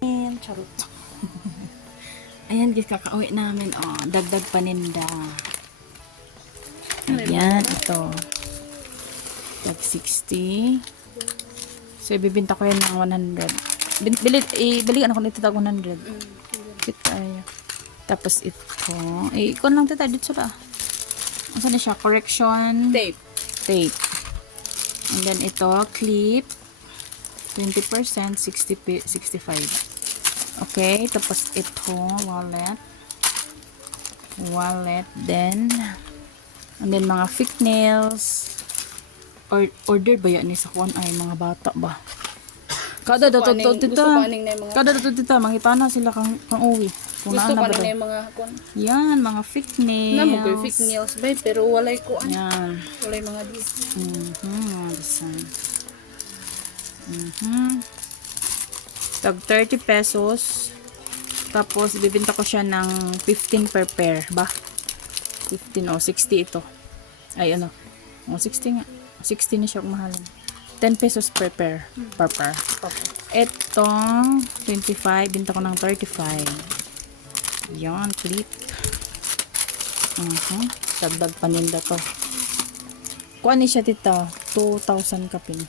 Charot. Ayan, guys, kakauwi namin. Oh, dagdag paninda. Ayan, ito. Tag 60. So, ibibinta ko yan ng 100. Balikan ako nito tag 100. Kita ayo. Tapos ito. Ikon lang tita. Dito sila. Saan na siya? Correction. Tape. Tape. And then ito, clip. 20%, 65. Okay, tapos ito, wallet, then, and then mga fake nails, ordered ba yan sa kuwan ay mga bata ba? Kada dato tita, mangita na sila kang uwi. Gusto pa na yung mga kuwan. Yan, mga fake nails. Namugay fake nails ba, pero walay kuwan. Yan. Walay mga design. Mga design. Tag 30 pesos. Tapos, bibinta ko siya ng 15 per pair. Ba? 15 o 60 ito. Ay, ano? O, 60 nga. 60 na siya kung mahalin. 10 pesos per pair. Per pair. Ito, 25. Binta ko ng 35. Yan, clip. Dagdag paninda to. Kuha ni siya tita. 2,000 kapin.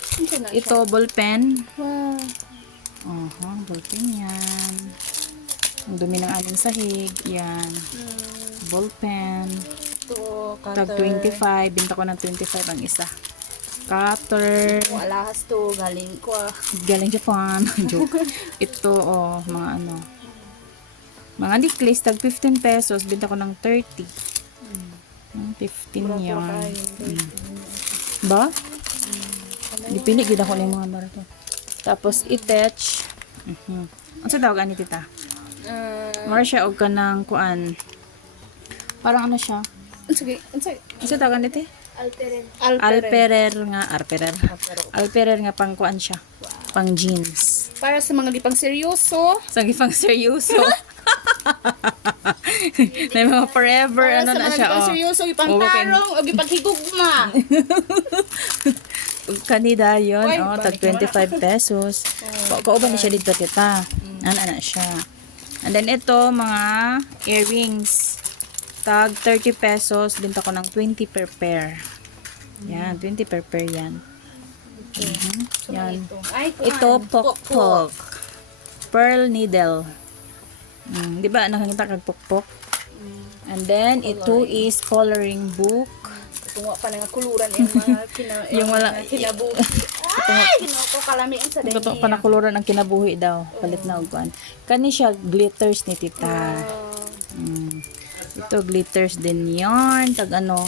Ito, ballpen. Wow. Ballpen yan. Ang dumi ng aming sahig. Yan. Ballpen. Ito, Tag 25. Binta ko ng 25 ang isa. Cutter. Alahas to, galing ko Galing Japan. Joke. Ito, mga ano. Mga necklace. Tag 15 pesos. Binta ko ng 30. 15 yan. Ba? Dipili gid ako ng mga barato. Tapos itech. Ano sa tawag ani tita? Mara siya og kanang kuan. Parang ano siya? Sige. Ano sa tawag nito? Alperer nga pang kuan siya. Pang jeans. Para sa mga gipang seryoso. Sa gipang seryoso. Na mga forever Para ano sa na mga siya. gipang seryoso, gipang tarong, o gipang higugma. Kanida yun, Uy, tag 25 pesos. Kauban ni siya dito, tita. Ano siya. And then ito, mga earrings. Tag 30 pesos. Binta ko ng 20 per pair. Yan, 20 per pair yan. Yan. Ito, pokpok. Pearl needle. Di ba, nakakita kag pokpok? And then, ito is coloring book. Tunga pa nga kuluran yung mga Yung wala- kinabuhi. Ay, ginoo kalamian sa dahil. Ito panakuluran ang kinabuhi daw. Palit na uguan. Kani siya glitters ni tita. Ito glitters din yon. Tag ano.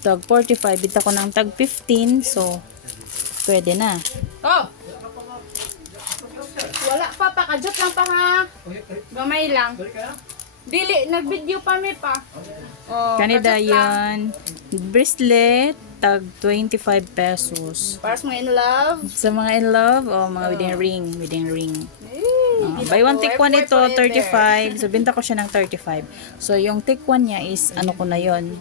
Tag 45. Bita ko ng tag 15. So, pwede na. Oh! Wala pa, pakajot lang pa ha. Gamay lang. Dili, nag-video pa may pa. Oh, Kanida kajot lang. yon. Bracelet. Tag 25 pesos. Para sa mga in love. Sa mga in love, mga wedding ring. Wedding ring. Buy one take one ito, 35. So, binta ko siya ng 35. So, yung take one niya is, ano ko na yon,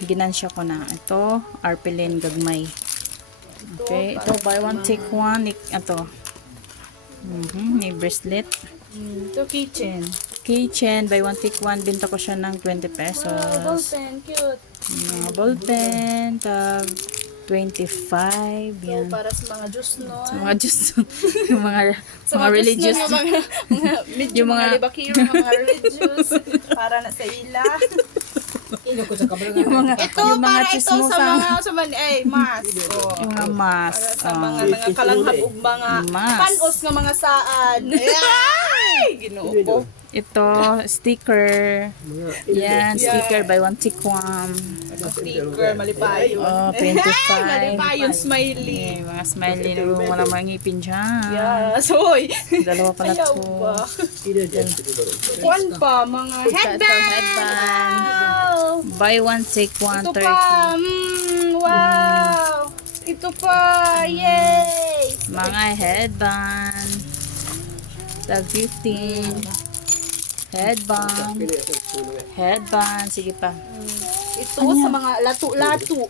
ginansya ko na. Ito, Arpelin Gagmay. Okay, ito, buy one take one. Ito. May bracelet. Ito kitchen. Keychain, buy one take one. Binta ko siya ng 20 pesos. Ballpen, cute. Mga ballpen, tag 25. So, Yan. para sa mga juice no. Sa mga Diyos, yung mga Sa religious. juice nun, medyo Yung mga mga- libakiro, mga religious. Para na sa ila. yung mga, Ito, yung mga para ito sa chismosa. mga, mask. Oh. Yung mga mask. Para sa mga kalanghap ug mga Mask. panos nga mga saan. Ay! Ginoo ko. Ito, sticker. Yan, sticker by one take one. Sticker, malipayon. 25. Malipayon, smiley. Mga smiley na wala mga ngipin dyan. Yes, hoy. Dalawa pala Ayaw to. ba? Kuwan pa, mga headband. Headband. Wow. Buy one take one, Ito 30. pa. Wow. Ito pa. Yay. Mga headband. Tag 15. Headband. Headband. Sige pa. Ito sa mga lato-lato.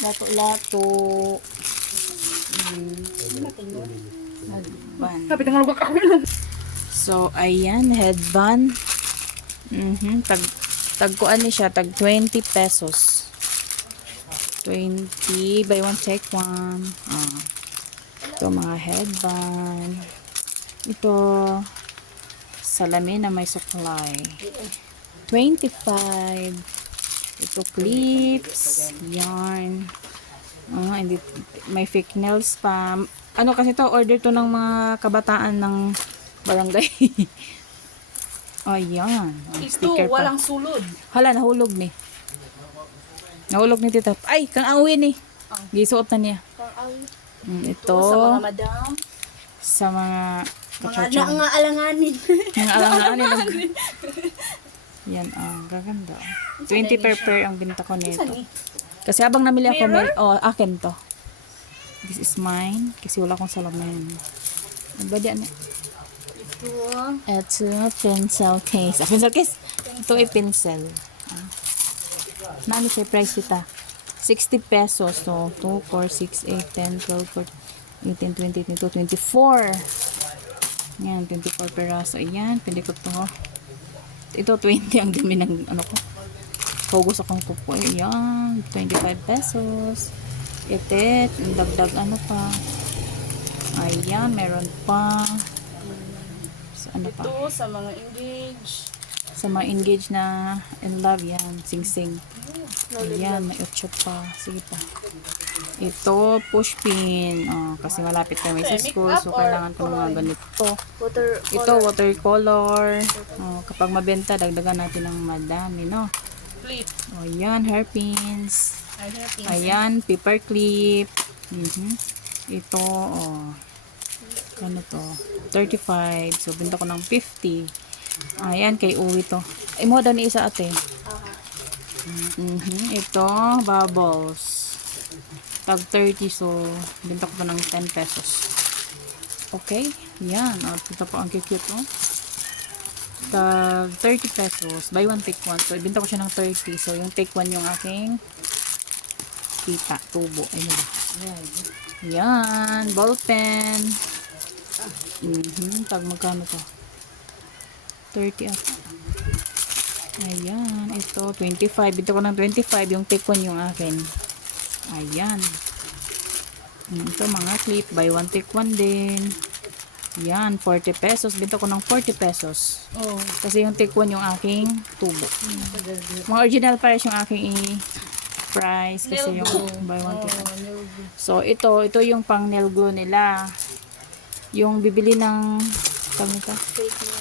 Lato-lato. Headband. Kapit ang lugak ako. So, ayan, headband. Tagkuan ni siya, tag 20 pesos. 20, buy one, take one. Ito, mga headband. Ito, salamin na may supply. 25. Ito, clips. Yarn. Hindi, may fake nails pa. Ano kasi to, order to ng mga kabataan ng barangay. Ayan. Ito, Sticker pa. walang sulod. Hala, nahulog ni. Nahulog ni tita. Ay, kang awi ni. Gisuot na niya. Ito, Sa mga madam. sa mga Mga kachachang. nga alanganin. Mga alanganin. Yan, gaganda. 20 per pair ang binta ko nito. Kasi habang namili ako, akin to. This is mine. Kasi wala akong salamin. Ano ba diyan? Ito, pencil case. Pencil case? Ito ay pencil. Nani siya price kita? 60 pesos. So, 2, 4, 6, 8, 10, 12, 14, 18, 20, 22, 24. Yan, 24 peraso. Ayan, pili ko to. Ito, 20 ang dumi ng ano ko. Pugos akong kupo. Ayan, 25 pesos. Itit, dagdag ano pa. Ayan, meron pa. So, ano pa? Ito, sa mga engage. Sa mga engaged na in love, yan. Sing-sing. Ayan, may 8 pa. Sige pa. Ito, push pin. Kasi malapit kami sa school. So, kailangan ko ng mga ganito. Ito, watercolor. Kapag mabenta, dagdagan natin ng madami, no? Clip. Ayan, hairpins. Ayan, paper clip. Ito, ano to? 35. So, benta ko ng 50. Ayan, kay Uwi to. Ay, mo daw ni isa ate. Ito, bubbles. Tag 30. So, benta ko pa ng 10 pesos. Okay. Yan. Ito po ang cute, oh. Tag 30 pesos. Buy one, take one. So, benta ko siya ng 30. So, yung take one yung aking kita. Tubo. Ayan. Yan. Ball pen. Tag magkano to? 30 ata. Ayan. Ito, 25. Benta ko ng 25. Yung take one yung akin. Ayan. Ito, mga clip. Buy one, take one din. Yan, 40 pesos. Benta ko ng 40 pesos. Kasi yung take one yung aking tubo. Mga original price yung aking price. Kasi yung buy one, take one. So, ito yung pang nail glue nila. Yung bibili ng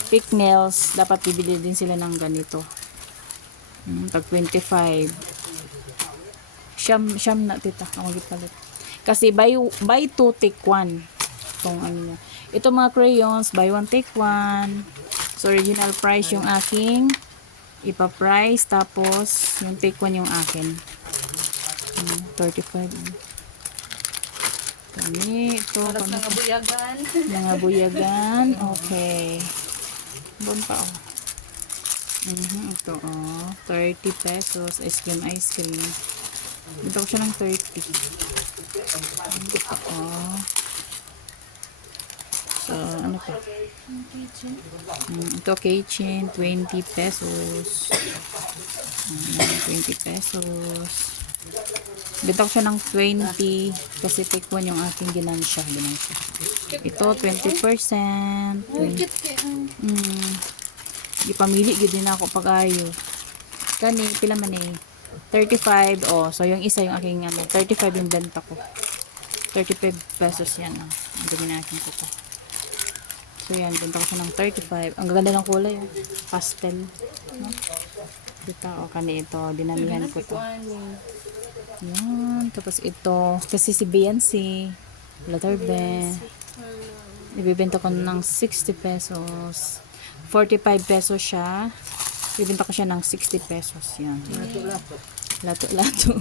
fake nails, dapat bibili din sila ng ganito. Tag 25. Siyam na tita. Ako gipalit. Kasi buy 2 take 1. Itong ano niya. Ito mga crayons, buy 1 take 1. So original price yung aking ipa-price, tapos yung take 1 yung akin. 35. Kami ito Mga buyagan. mga buyagan. Okay. Bon pa oh. Ito oh, 30 pesos ice cream. Ito ko siya ng 30. Ito oh. So, ano pa? Ito keychain, 20 pesos. 20 pesos. Benta ko siya ng 20 kasi take 1 yung aking ginansya. Ito, 20%. Di pamili, gid din ako pag-ayo. Kani, pila man eh. 35, so yung isa yung aking, 35 yung benta ko. 35 pesos yan, ang dami na aking kuko. So yan, benta ko siya ng 35. Ang ganda ng kulay, pastel. No? Ito, kani ito, dinamihan ko to. Yan, tapos ito, kasi si Beyonce, letter B, ibibenta ko ng 60 pesos. 45 pesos siya. Ibibenta ko siya ng 60 pesos. Yan. Lato-lato.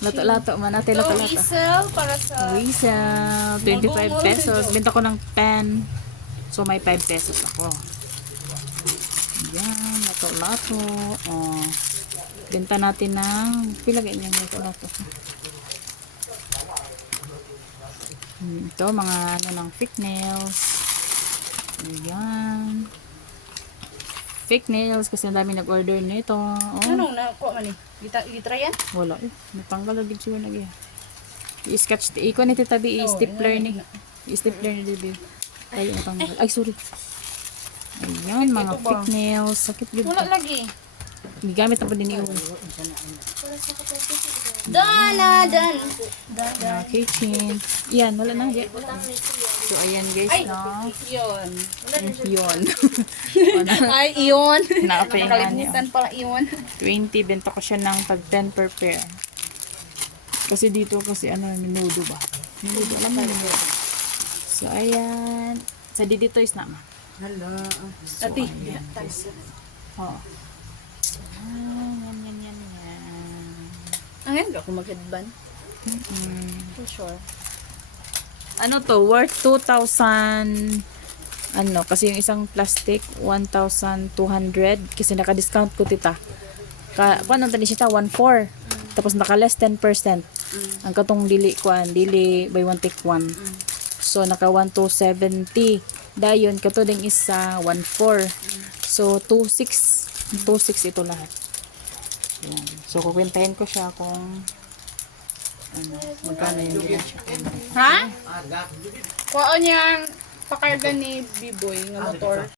Lato-lato man natin, lato-lato. Whistle para sa... Whistle, 25 pesos. Benta ko ng 10. So, may 5 pesos ako. Yan, lato-lato. Benta natin ng, pilagay niya lato-lato. Ito, mga ano ng fake nails. Ayan. Fake nails kasi ang dami nag-order nito. Oh, Anong nakuha man eh? Gitry yan? wala eh. Natanggal na siguro na eh. I-sketch. Iko ni titabi, i-stapler ni. I-stapler ni Bibi. Ay, natanggal. Ay, sorry. Ayan, mga ito ba? fake nails. Sakit gud. Wala lagi. Gigamit na po din yun. Dana. Mga kitchen. Yan, wala na. So, ayan guys, no? Yun. Yun. Ay, iyon. Nakapahinga niya. Nakalimutan pala iyon. 20, benta ko siya ng tag 10 per pair. Kasi dito kasi ano, minudo ba? Minudo, alam mo minudo. So, ayan. Sa Didi Toys na, ma. Hala. Ati. Oo. Yan. Ang nga ako mag-headband. For sure. Ano to? Worth 2,000. Ano, kasi yung isang plastic, 1,200. Kasi naka-discount ko, tita. Paano tani siya ta? 1,400. Tapos naka less 10%. Ang katong dili buy one take one. So naka 1,270. Dayon kato ding isa 1,400. So 2,600 ito lahat. Yan. So kukwentahin ko siya kung ano, magkano yung bilang siya. Ha? Kuha niya pakarga ni B-Boy ng motor.